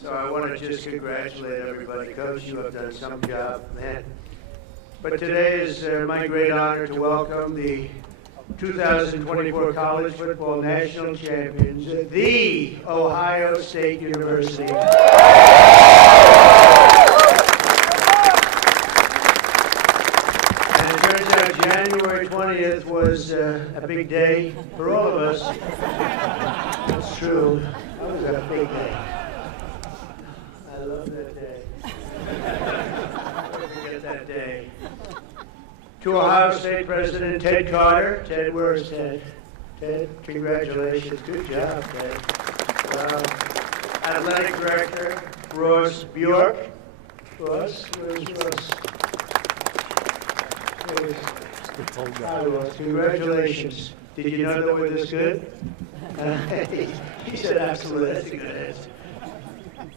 So I want to just congratulate everybody. Coach, you have done some job, man. But today is my great honor to welcome the 2024 College Football National Champions, the Ohio State University. And it turns out January 20th was a big day for all of us. That's true. That was a big day. I love that day. Never forget that day. To Ohio State President Ted Carter. Ted, where's Ted? Ted, congratulations. Good job, Ted. Wow. Athletic Director Ross Bjork. Ross, where's Ross? Hi, Ross. Congratulations. Did you know that we're this good? He said absolutely. That's a good answer.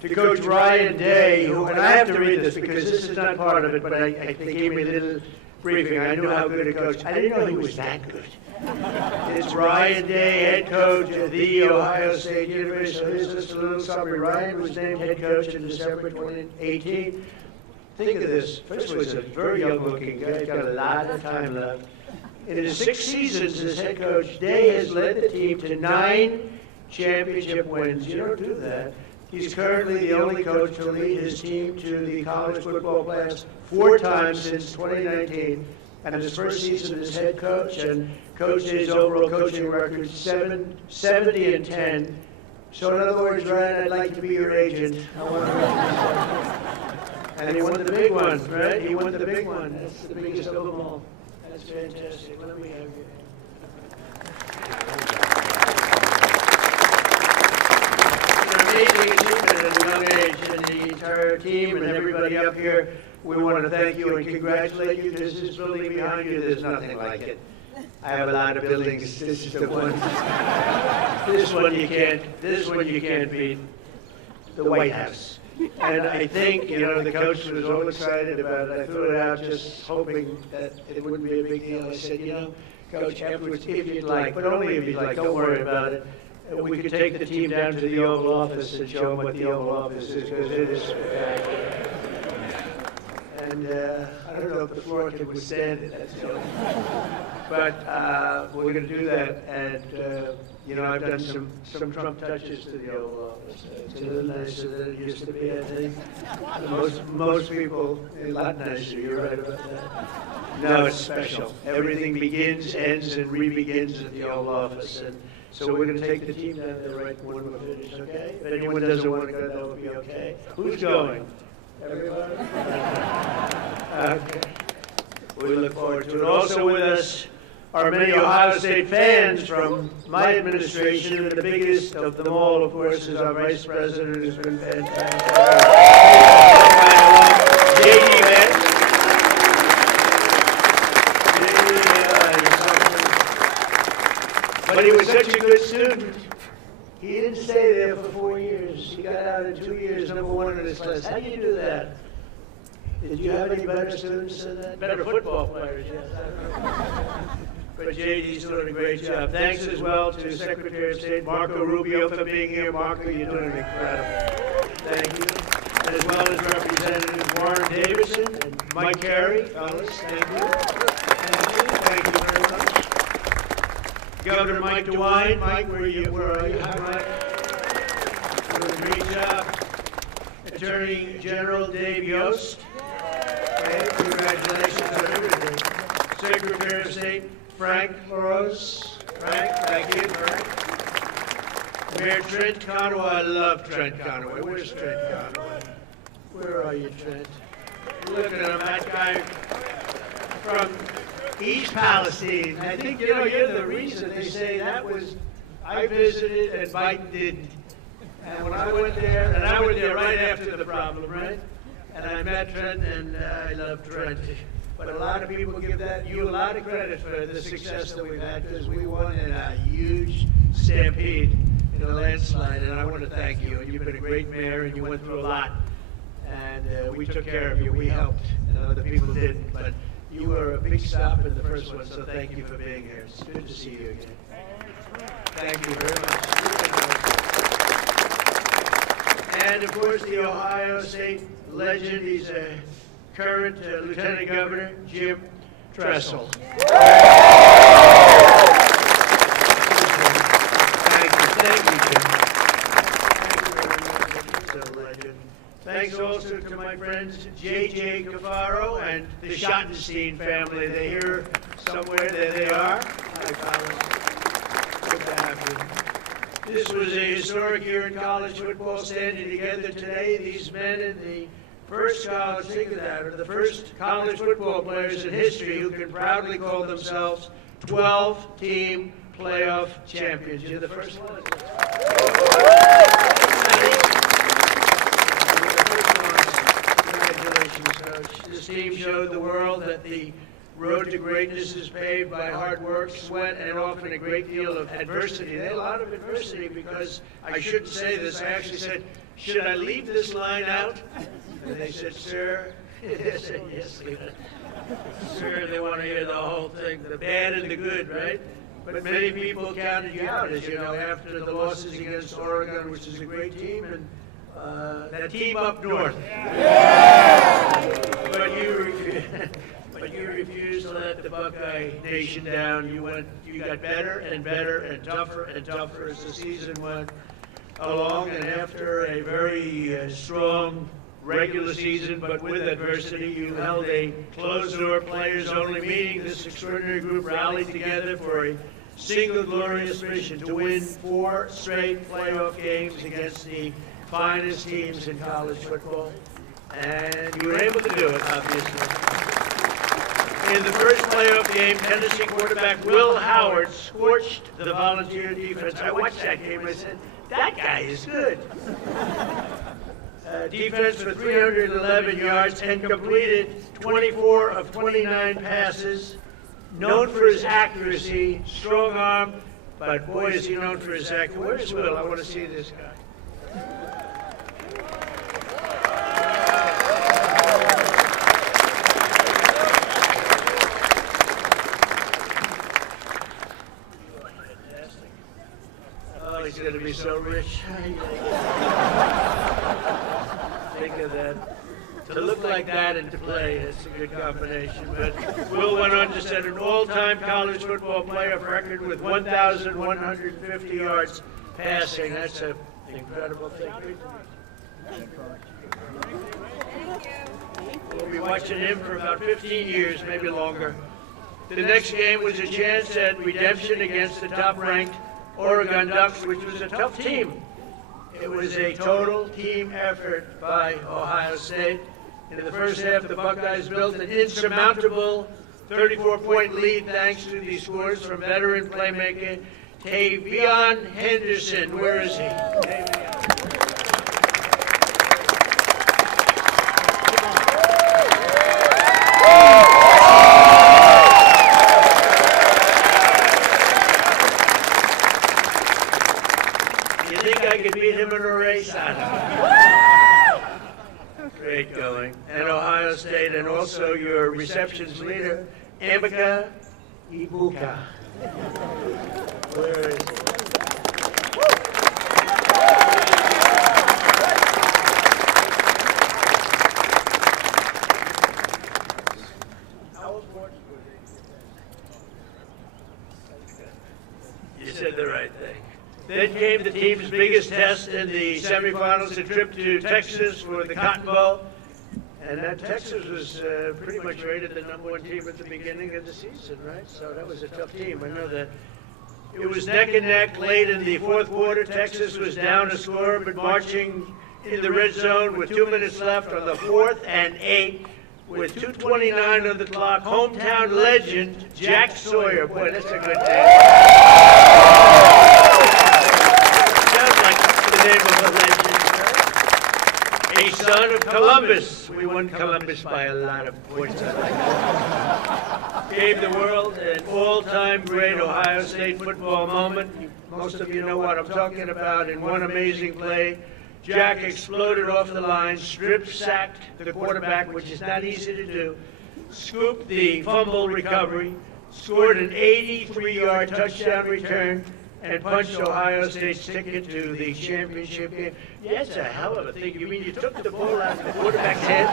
To Coach Ryan Day, who, and I have to read this because this is not part of it, but they gave me a little briefing. I knew how good a coach. I didn't know he was that good. It's Ryan Day, head coach of the Ohio State University. So here's just a little summary. Ryan was named head coach in December 2018. Think of this. First of all, he's a very young-looking guy. He's got a lot of time left. In his 6 seasons as head coach, Day has led the team to 9 championship wins. You don't do that. He's currently the only coach to lead his team to the college football playoffs 4 times since 2019. And his first season as head coach, and Coach Day's overall coaching record 70-10. So in other words, Ryan, I'd like to be your agent. I want to and he won the big one, right? He won the big one. That's the biggest of them all. That's fantastic. Let me have you. Amazing achievement at a young age, and the entire team and everybody up here, we want to thank you and congratulate you because this building behind you, there's nothing like it. I have a lot of buildings. This is the one. This one you can't beat. The White House. And I think, the coach was all excited about it. I threw it out just hoping that it wouldn't be a big deal. I said, Coach, afterwards, if you'd like, but only if you'd like, don't worry about it. We could take the team down to the Oval Office and show them what the Oval Office is, because it is spectacular. And I don't know if the floor can withstand it, that's the only thing. But we're going to do that, and I've done some Trump touches to the Oval Office. It's a little nicer than it used to be, I think. Most people, a lot nicer, you're right about that. No, it's special. Everything begins, ends, and re-begins at the Oval Office. And so we're going to take the team down there right when we're finished, okay? If anyone doesn't want to go, that would be okay. Who's going? Everybody? Okay. We look forward to it. Also with us are many Ohio State fans from my administration, and the biggest of them all, of course, is our Vice President, who's been fantastic. J.D. Vance. But he was such a good student. He didn't stay there for 4 years. He got out in 2 years, #1 in his class. How do you do that? Did you have any better students than that? Better football players, yes. But JD's doing a great job. Thanks as well to Secretary of State Marco Rubio for being here. Marco, you're doing incredible. Thank you. As well as Representatives Warren Davidson and Mike Carey. Fellas, thank you. Thank you very much. Governor Mike DeWine. Mike, where are you? Hi, Mike. Doing a great job. Attorney General Dave Yost. Okay, congratulations on everything. Secretary of State Frank LaRose. Frank, thank you, Frank. Mayor Trent Conaway. I love Trent Conaway. Where's Trent Conaway? Where are you, Trent? Look at him, that guy from East Palestine. I think, you're the reason they say that was, I visited and Biden didn't. And when I went there, and I went there right after the problem, right? And I met Trent, and I love Trent. But a lot of people give you a lot of credit for the success that we've had, because we won in a huge stampede in a landslide, and I want to thank you. And you've been a great mayor, and you went through a lot. And we took care of you. We helped, and other people didn't. But you were a big stop in the first one, so thank you for being here. It's good to see you again. Thank you very much. And of course, the Ohio State legend, he's a current Lieutenant Governor, Jim Tressel. Thank you, Jim. Thank you very much. He's a legend. Thanks also to my friends J.J. Cafaro and the Schottenstein family. They're here somewhere. There they are. Hi, Colin. Good to have you. This was a historic year in college football, standing together today. These men in the first college, think of that, are the first college football players in history who can proudly call themselves 12-team playoff champions. You're the first one. Congratulations, Coach. This team showed the world that the road to greatness is paved by hard work, sweat, and often a great deal of adversity. They had a lot of adversity because I shouldn't say this. I actually said, should I leave this line out? And they said, sir. I said, yes, leave it. Sir, they want to hear the whole thing, the bad and the good, right? But many people counted you out, as you know, after the losses against Oregon, which is a great team, and that team up north. But you refused to let the Buckeye Nation down. You got better and better and tougher as the season went along. And after a very strong regular season, but with adversity, you held a closed-door players-only meeting. This extraordinary group rallied together for a single glorious mission to win 4 straight playoff games against the finest teams in college football. And you were able to do it, obviously. In the first playoff game, Tennessee quarterback Will Howard scorched the Volunteer defense. I watched that game. I said, that guy is good. Defense for 311 yards and completed 24 of 29 passes. Known for his accuracy, strong arm, but boy, is he known for his accuracy. Where's Will? I want to see this guy. He's going to be so rich. Think of that. To look like that and to play, it's a good combination. But Will went on to set an all-time college football playoff record with 1,150 yards passing. That's an incredible thing. We'll be watching him for about 15 years, maybe longer. The next game was a chance at redemption against the top-ranked Oregon Ducks, which was a tough team. It was a total team effort by Ohio State. In the first half, the Buckeyes built an insurmountable 34-point lead thanks to the scores from veteran playmaker Tavion Henderson. Where is he? You think I could beat him in a race? I don't know. Great going. And Ohio State, and also your receptions leader, Emeka Ibuka. Where is he? You said the right thing. Then came the team's biggest test in the semifinals, a trip to Texas for the Cotton Bowl. And that Texas was pretty much rated the #1 team at the beginning of the season, right? So that was a tough team. I know that it was neck and neck late in the fourth quarter. Texas was down a score, but marching in the red zone with 2 minutes left on the 4th and 8 with 2:29 on the clock. Hometown legend Jack Sawyer. Boy, that's a good name. Sounds like the name of a legend. A son of Columbus. We won Columbus by a lot of points. Gave the world an all-time great Ohio State football moment. Most of you know what I'm talking about. In one amazing play, Jack exploded off the line, strip-sacked the quarterback, which is not easy to do, scooped the fumble recovery, scored an 83-yard touchdown return, and punched Ohio State's ticket to the championship game. Yeah, it's a hell of a thing. You mean you took the ball out of the quarterback's head?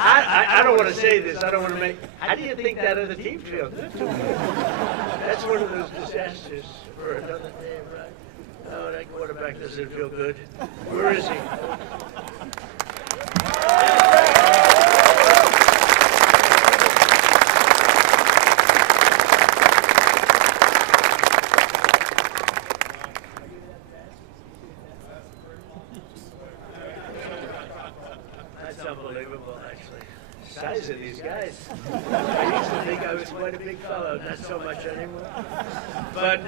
I don't want to say this. I don't want to make. How do you think that other team feels? That's one of those disasters for another day, right? Oh, that quarterback doesn't feel good. Where is he? That's unbelievable, actually. Size of these guys. I used to think I was quite a big fellow, not so much anymore. But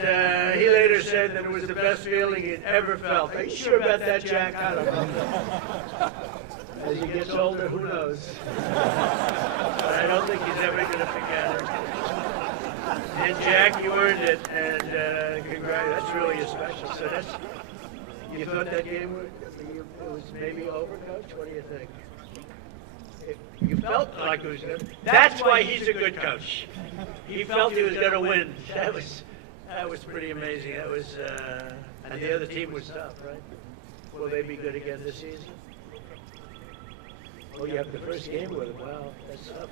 he later said that it was the best feeling he'd ever felt. Are you sure about that, Jack? I don't know. As he gets older, who knows? But I don't think he's ever going to forget it. And Jack, you earned it, and congrats. That's really special. So that's, you thought that game was maybe over, Coach? What do you think? You felt like it was good. That's why he's a good coach. He felt he was going to win. That was pretty amazing. That was, and the other team was tough, right? Will they be good again this season? Oh, you have the first game with them. Wow, that's tough.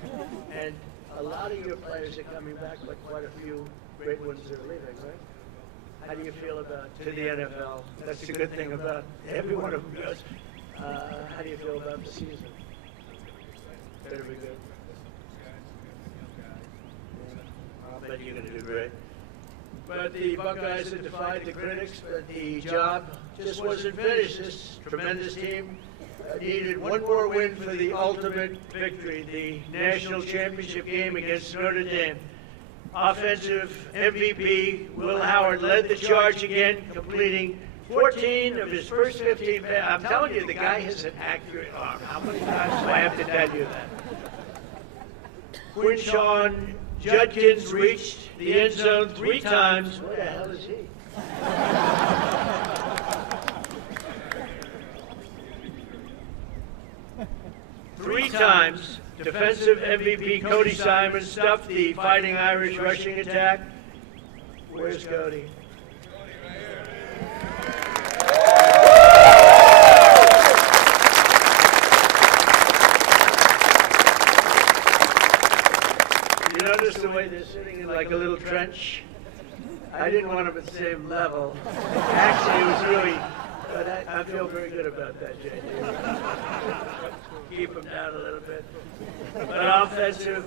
And a lot of your players are coming back, but quite a few great ones are leaving, right? How do you feel about to the NFL? That's the good thing about every one of them goes. How do you feel about the season? Better be good. I bet you're going to do great. But the Buckeyes have defied the critics, but the job just wasn't finished. This tremendous team needed one more win for the ultimate victory, the national championship game against Notre Dame. Offensive MVP Will Howard led the charge again, completing 14 of his first 15 passes. I'm telling you, the guy has an accurate arm. How many times do I have to tell you that? Quinshon Judkins reached the end zone 3 times. Where the hell is he? Three times, defensive MVP Cody Simon stuffed the Fighting Irish rushing attack. Where's Cody? You notice the way they're sitting in like a little trench? I didn't want them at the same level. Actually, it was really, but I feel very good about that, JD. Keep them down a little bit. But offensive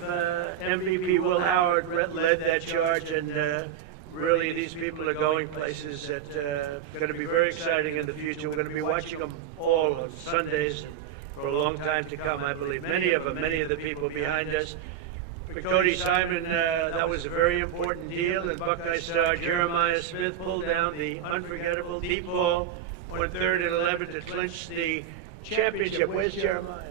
MVP Will Howard led that charge, and really these people are going places that are going to be very exciting in the future. We're going to be watching them all on Sundays for a long time to come, I believe. Many of the people behind us. For Cody Simon, that was a very important deal, and Buckeye star Jeremiah Smith pulled down the unforgettable deep ball on 3rd and 11 to clinch the championship. Where's Jeremiah?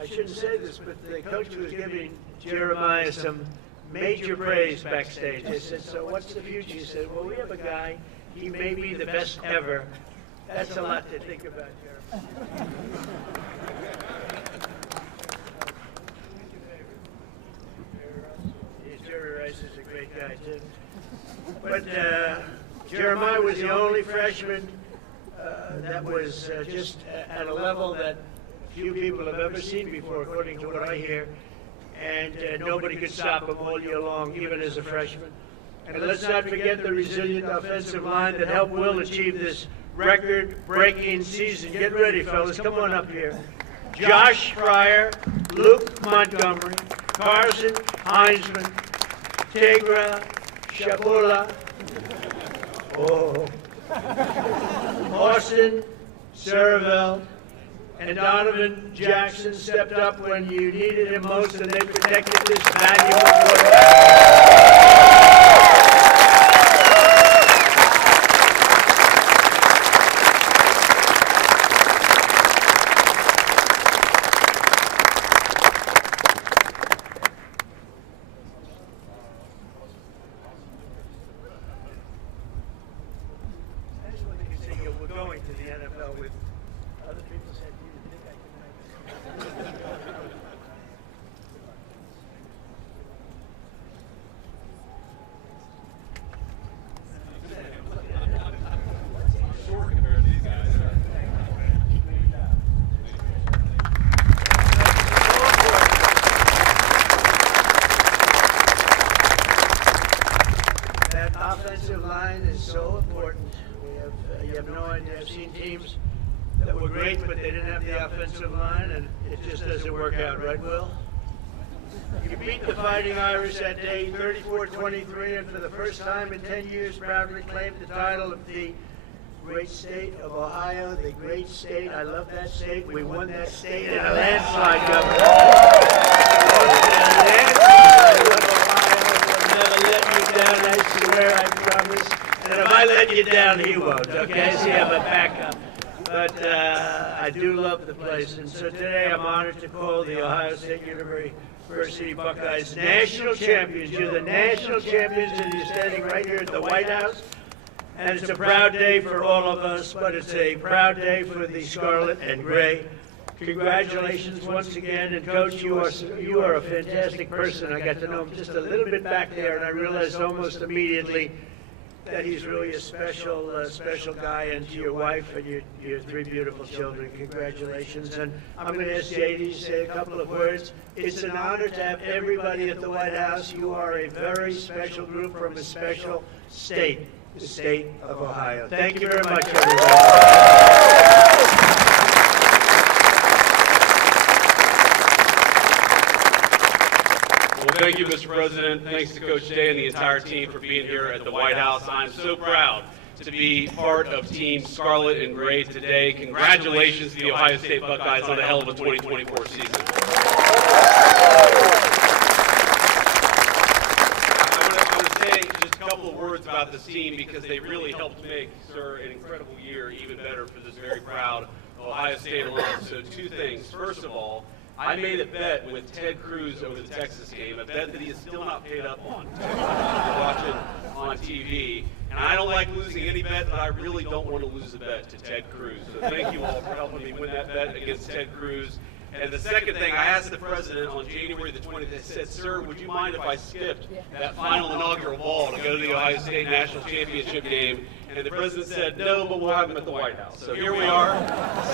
I shouldn't say this, but the coach was giving Jeremiah some major praise backstage. They said, so what's the future? He said, well, we have a guy, he may be the best ever. That's a lot to think about, Jeremiah. Jerry Rice is a great guy, too. But Jeremiah was the only freshman that was just at a level that few people have ever seen before, according to what I hear. And nobody could stop him all year long, even as a freshman. And let's not forget the resilient offensive line that helped Will achieve this record-breaking season. Get ready, fellas. Come on up here. Josh Fryer, Luke Montgomery, Carson Heinzman, Tegra Shabula, Austin Saravel, and Donovan Jackson stepped up when you needed him most, and they protected this valuable quarterback. Other people said, "Do you think I can make it?" Offensive line is so important. You have no idea. I've seen teams that were great, but they didn't have the offensive line, and it just doesn't work out, right, Will? You beat the Fighting Irish that day, 34-23, and for the first time in 10 years, proudly claimed the title of the great state of Ohio, the great state. I love that state. We won that state in a landslide, down, I swear, I promise. And if I let you down, he won't, okay? See, I'm a backup. But I do love the place. And so today I'm honored to call the Ohio State University Buckeyes national champions. You're the national champions, and you're standing right here at the White House. And it's a proud day for all of us, but it's a proud day for the Scarlet and Gray. Congratulations once again, and Coach, you are a fantastic person. I got to know him just a little bit back there, and I realized almost immediately that he's really a special guy. And to your wife and your three beautiful children, congratulations. And I'm going to ask JD to say a couple of words. It's an honor to have everybody at the White House. You are a very special group from a special state, the state of Ohio. Thank you very much, everybody. Well, thank you, Mr. President. Thanks to Coach Day and the entire team for being here at the White House. I'm so proud to be part of Team Scarlet and Gray today. Congratulations to the Ohio State Buckeyes on a hell of a 2024 season. I want to say just a couple of words about this team because they really helped make, sir, an incredible year even better for this very proud Ohio State alum. So two things. First of all, I made a bet with Ted Cruz over the Texas game, a bet that he is still not paid up on. Watching on TV. And I don't like losing any bet, but I really don't want to lose a bet to Ted Cruz. So thank you all for helping me win that bet against Ted Cruz. And the second thing, I asked the president on January the 20th, I said, sir, would you mind if I skipped that final inaugural ball to go to the Ohio State National Championship game? And the president said, no, but we'll have him at the White House. So here we are,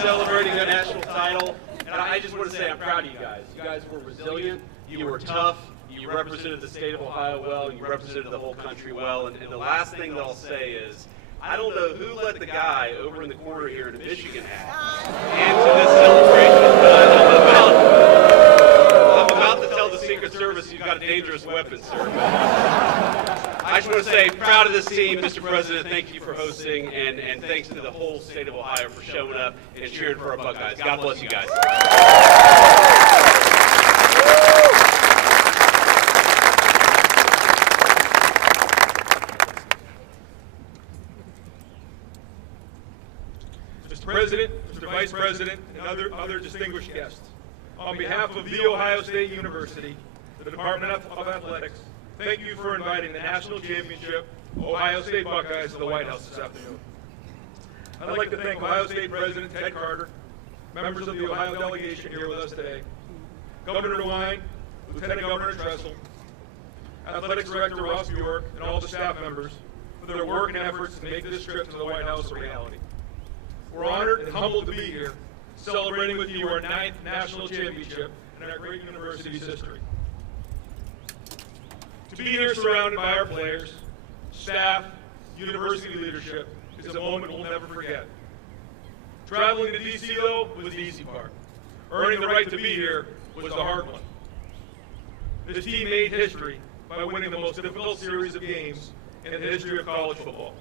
celebrating the national title. And I just want to say I'm proud of you guys. You guys were resilient, you were tough, you represented the state of Ohio well, and you represented the whole country well. And the last thing that I'll say is, I don't know who let the guy over in the corner here in a Michigan hat into this celebration, but I'm about to tell the Secret Service you've got a dangerous weapon, sir. I just want to say, proud of this team, Mr. President, thank you for hosting, and thanks to the whole state of Ohio for showing up and cheering for our Buckeyes. God bless you guys. Mr. President, Mr. Vice President, and other distinguished guests, on behalf of The Ohio State University, the Department of Athletics, thank you for inviting the National Championship Ohio State Buckeyes to the White House this afternoon. I'd like to thank Ohio State President Ted Carter, members of the Ohio delegation here with us today, Governor DeWine, Lieutenant Governor Tressel, Athletics Director Ross Bjork, and all the staff members for their work and efforts to make this trip to the White House a reality. We're honored and humbled to be here, celebrating with you our 9th national championship in our great university's history. To be here surrounded by our players, staff, university leadership is a moment we'll never forget. Traveling to D.C., though, was the easy part. Earning the right to be here was the hard one. This team made history by winning the most difficult series of games in the history of college football.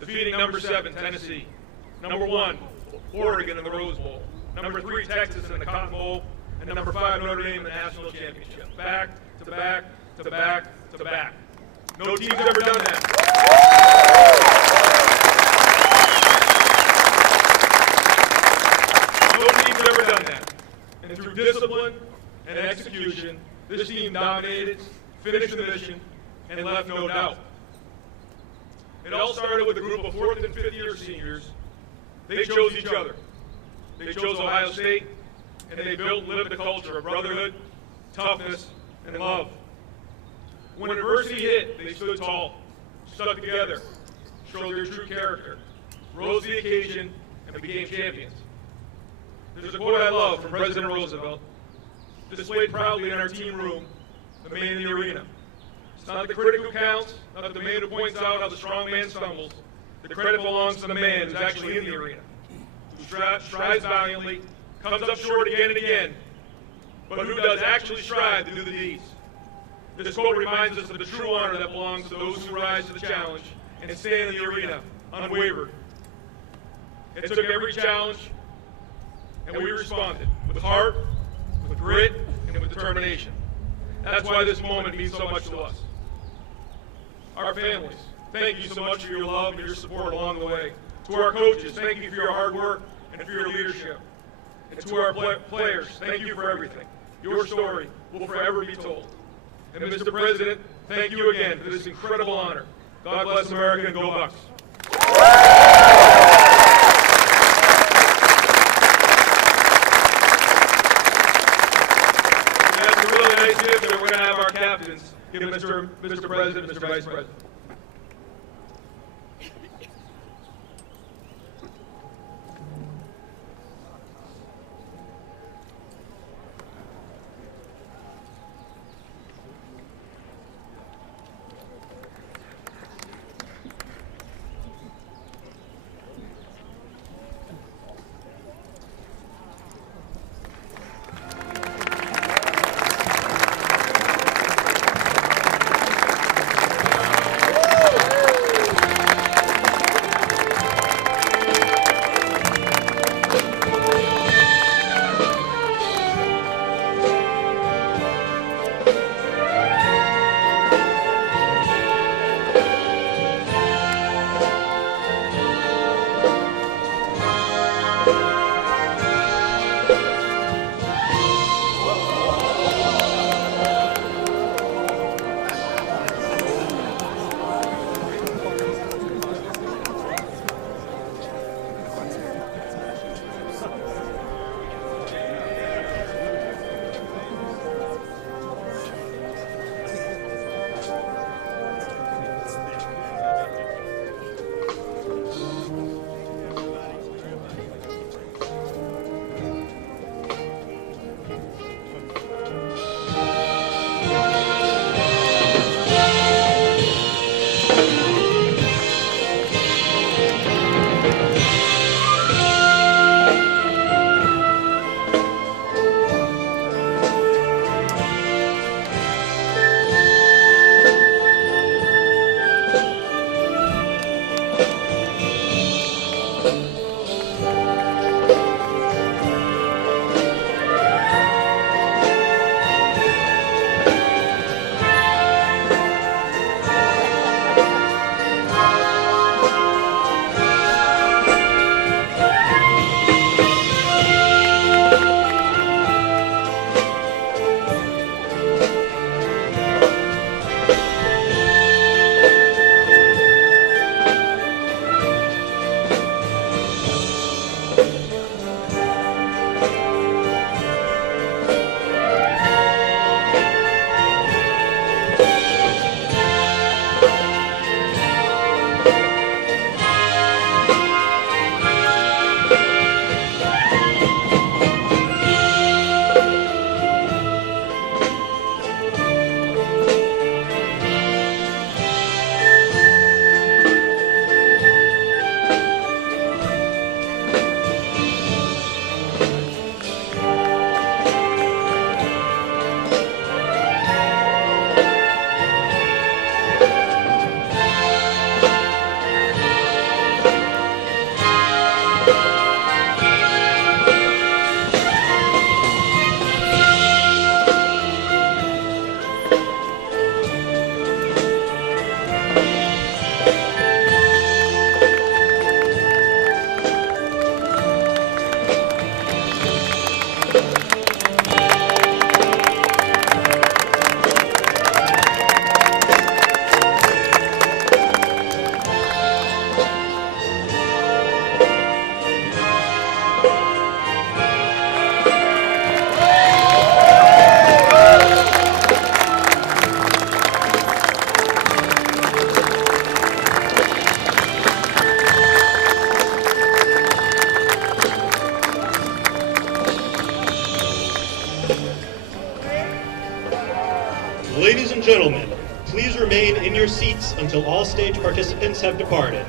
Defeating number 7, Tennessee, number 1, Oregon in the Rose Bowl, number 3, Texas in the Cotton Bowl, and number 5, Notre Dame in the national championship. Back to back to back to back. No team's ever done that. No team's ever done that. And through discipline and execution, this team dominated, finished the mission, and left no doubt. It all started with a group of 4th and 5th year seniors. They chose each other. They chose Ohio State, and they built and lived a culture of brotherhood, toughness, and love. When adversity hit, they stood tall, stuck together, showed their true character, rose to the occasion, and became champions. There's a quote I love from President Roosevelt, displayed proudly in our team room, the man in the arena. It's not the critic who counts, not the man who points out how the strong man stumbles. The credit belongs to the man who's actually in the arena, who strives valiantly, comes up short again and again, but who does actually strive to do the deeds. This quote reminds us of the true honor that belongs to those who rise to the challenge and stand in the arena unwavered. It took every challenge, and we responded with heart, with grit, and with determination. That's why this moment means so much to us. Our families, thank you so much for your love and your support along the way. To our coaches, thank you for your hard work and for your leadership. And to our players, thank you for everything. Your story will forever be told. And Mr. President, thank you again for this incredible honor. God bless America and go Bucks. That's a really nice gift that we're going to have our captains give Mr. President, Mr. Vice President. Ladies and gentlemen, please remain in your seats until all stage participants have departed.